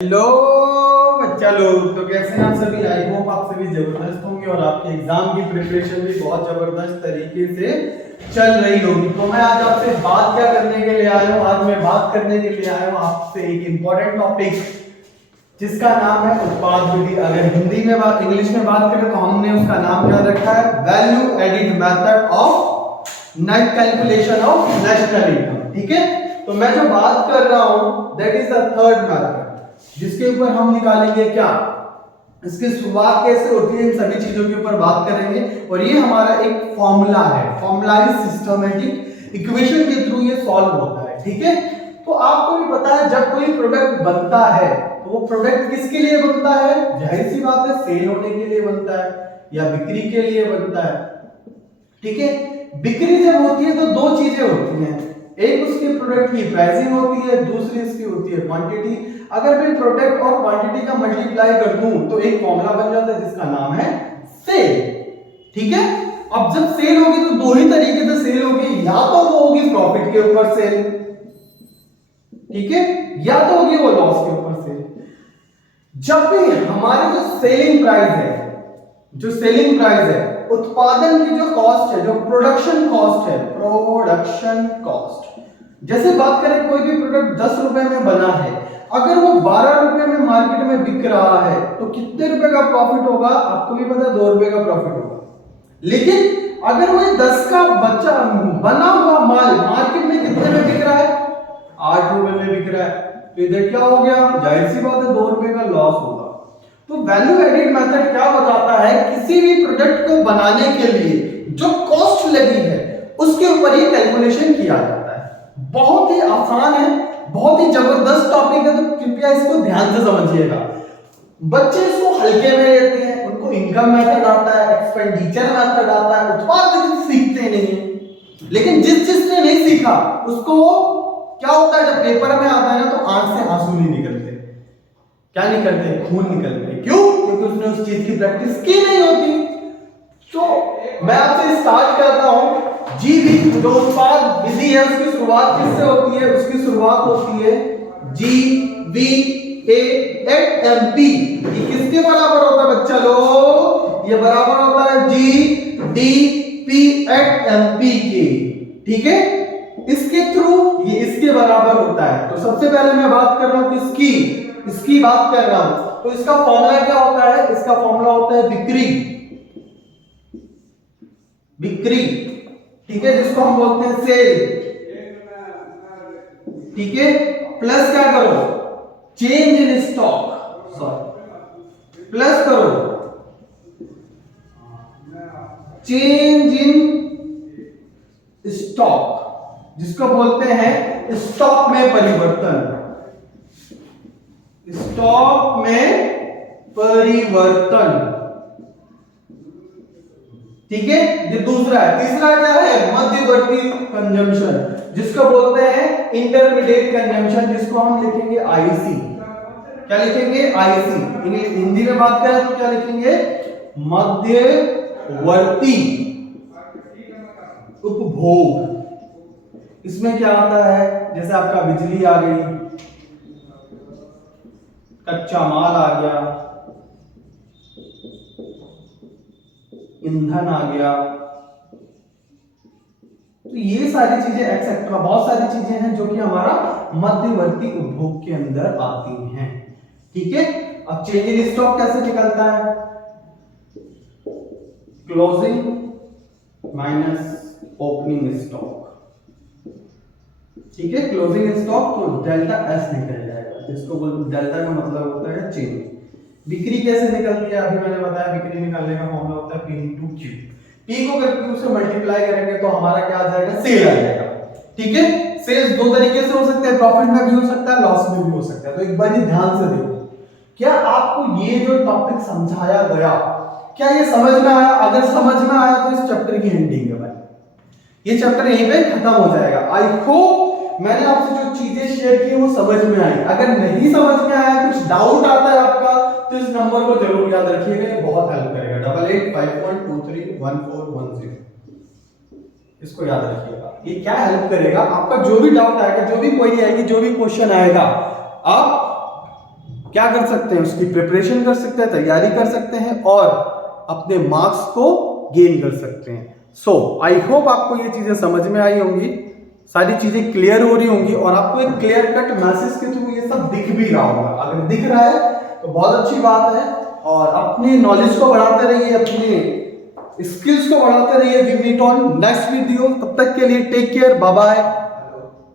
Hello बच्चा लोग, तो कैसे हैं आप सभी। आई होप आप सभी जबरदस्त होंगे और आपके एग्जाम की प्रिपरेशन भी बहुत जबरदस्त तरीके से चल रही होगी। तो मैं आज आपसे बात क्या करने के लिए आया हूँ, आज मैं बात करने के लिए आया हूँ आपसे एक इम्पोर्टेंट टॉपिक जिसका नाम है उत्पाद विधि। अगर हिंदी में बात इंग्लिश में बात करें तो हमने उसका नाम क्या रखा है, value added method of net calculation of national income. ठीक है, तो मैं जो बात कर रहा हूं that is the third method, जिसके ऊपर हम निकालेंगे क्या, इसकी शुरुआत कैसे होती है, इन सभी चीजों के ऊपर बात करेंगे। और ये हमारा एक फॉर्मूला है, फॉर्मुलाइज सिस्टमेटिक इक्वेशन के थ्रू ये सॉल्व होता है। ठीक है, तो आपको भी पता है जब कोई प्रोडक्ट बनता है तो वो प्रोडक्ट किसके लिए बनता है, जाहिर सी बात है सेल होने के लिए बनता है या बिक्री के लिए बनता है। ठीक है, बिक्री जब होती है तो दो चीजें होती हैं, एक उसके प्रोडक्ट की प्राइसिंग होती है, दूसरी इसकी होती है क्वांटिटी। अगर मैं प्रोडक्ट और क्वांटिटी का मल्टीप्लाई कर दूं तो एक फॉर्मूला बन जाता है जिसका नाम है सेल। ठीक है, अब जब सेल होगी तो दो ही तरीके से सेल होगी, या तो वो होगी प्रॉफिट के ऊपर सेल, ठीक है, या तो होगी वो लॉस के ऊपर सेल। जब भी हमारे जो सेलिंग प्राइस है, जो सेलिंग प्राइस है, उत्पादन की जो कॉस्ट है, जो प्रोडक्शन कॉस्ट है, प्रोडक्शन कॉस्ट, जैसे बात करें कोई भी प्रोडक्ट 10 रुपए में बना है, अगर वो 12 रुपए में मार्केट में बिक रहा है तो कितने रुपए का प्रॉफिट होगा, आपको भी पता है 2 रुपए का प्रॉफिट होगा। लेकिन अगर वो 10 का बचा बना हुआ माल मार्केट में कितने में बिक रहा है, 8 रुपए में बिक रहा है, तो इधर क्या हो गया, जाहिर सी बात है 2 रुपए का लॉस होगा। तो वैल्यू एडिड मेथड क्या बताता है, किसी भी प्रोडक्ट को बनाने के लिए जो कॉस्ट लगी है उसके ऊपर ही कैलकुलेशन किया जाता है। बहुत ही आसान है, बहुत ही जबरदस्त टॉपिक है, तो कृपया इसको ध्यान से समझिएगा। बच्चे इसको हल्के में लेते हैं, उनको इनकम मेथड आता है, एक्सपेंडिचर मेथड आता है, उत्पाद विधि सीखते नहीं है। लेकिन जिसने नहीं सीखा उसको क्या होता है, जब पेपर में आता है ना तो आंख से आंसू नहीं निकलते, क्या निकलते, खून निकलते। क्यों? क्योंकि उसने उस चीज की प्रैक्टिस की नहीं होती। तो मैं आपसे स्टार्ट करता हूं, जीवी जो उत्पाद विधि है उसकी शुरुआत किससे होती है, उसकी शुरुआत होती है G V A at M P. ये किसके बराबर होता है बच्चा लोग, ये बराबर होता है G D P at M P के। ठीक है, इसके थ्रू ये इसके बराबर होता है। तो सबसे पहले मैं बात कर रहा हूं इसकी बात कर रहा हूं, तो इसका फॉर्मूला क्या होता है, इसका फॉर्मूला होता है बिक्री, बिक्री, ठीक है, जिसको हम बोलते हैं सेल। ठीक है, प्लस क्या करो, change in stock, sorry plus करो चेंज इन स्टॉक, जिसको बोलते हैं स्टॉक में परिवर्तन, स्टॉक में परिवर्तन। ठीक है, ये दूसरा है। तीसरा क्या है, मध्यवर्ती कंजम्पशन, जिसको बोलते हैं इंटरमीडिएट कंजम्पशन, जिसको हम लिखेंगे आईसी। क्या लिखेंगे, आईसी। हिंदी में बात करें तो क्या लिखेंगे, मध्यवर्ती उपभोग। इसमें क्या आता है, जैसे आपका बिजली आ गई, कच्चा माल आ गया, ईंधन आ गया, तो ये सारी चीजें एक्सेट्रा, बहुत सारी चीजें हैं जो कि हमारा मध्यवर्ती उपभोग के अंदर आती हैं। ठीक है, अब चेंज इन स्टॉक कैसे निकलता है, क्लोजिंग माइनस ओपनिंग स्टॉक। ठीक है, क्लोजिंग स्टॉक तो डेल्टा एस निकल जाएगा, जिसको बोलते डेल्टा का मतलब होता है चेंज। बिक्री कैसे निकलती है, अभी मैंने बताया, बिक्री निकालने का फॉर्मूला होता है P into Q। P को अगर Q से मल्टीप्लाई करेंगे तो हमारा क्या आ जाएगा, सेल आ जाएगा। ठीक है, सेल्स दो तरीके से हो सकते हैं, प्रॉफिट में भी हो सकता है, लॉस में भी हो सकता है। तो एक बार ये ध्यान से देखो, क्या आपको ये जो टॉपिक समझाया गया, क्या ये समझ में आया? अगर समझ में आया तो इस चैप्टर की एंडिंग है भाई, ये चैप्टर यहीं पे खत्म हो जाएगा। आई होप मैंने आपसे जो चीजें शेयर की वो समझ में आई। अगर नहीं समझ में आया, कुछ डाउट आता है आपका, तो इस नंबर को जरूर याद रखिएगा, ये बहुत हेल्प करेगा, 8851231410। इसको याद रखिएगा, ये क्या हेल्प करेगा, आपका जो भी डाउट आएगा, जो भी क्वेरी आएगी, जो भी क्वेश्चन आएगा, आप क्या कर सकते हैं, उसकी प्रिपरेशन कर सकते हैं, तैयारी कर सकते हैं और अपने मार्क्स को गेन कर सकते हैं। सो आई होप आपको ये चीजें समझ में आई होंगी, सारी चीजें क्लियर हो रही होंगी और आपको एक क्लियर कट मैसेज के थ्रू ये सब दिख भी रहा होगा। अगर दिख रहा है तो बहुत अच्छी बात है और अपनी नॉलेज को बढ़ाते रहिए, अपने स्किल्स को बढ़ाते रहिए। We meet on next video, तब तक के लिए टेक केयर, बाय बाय।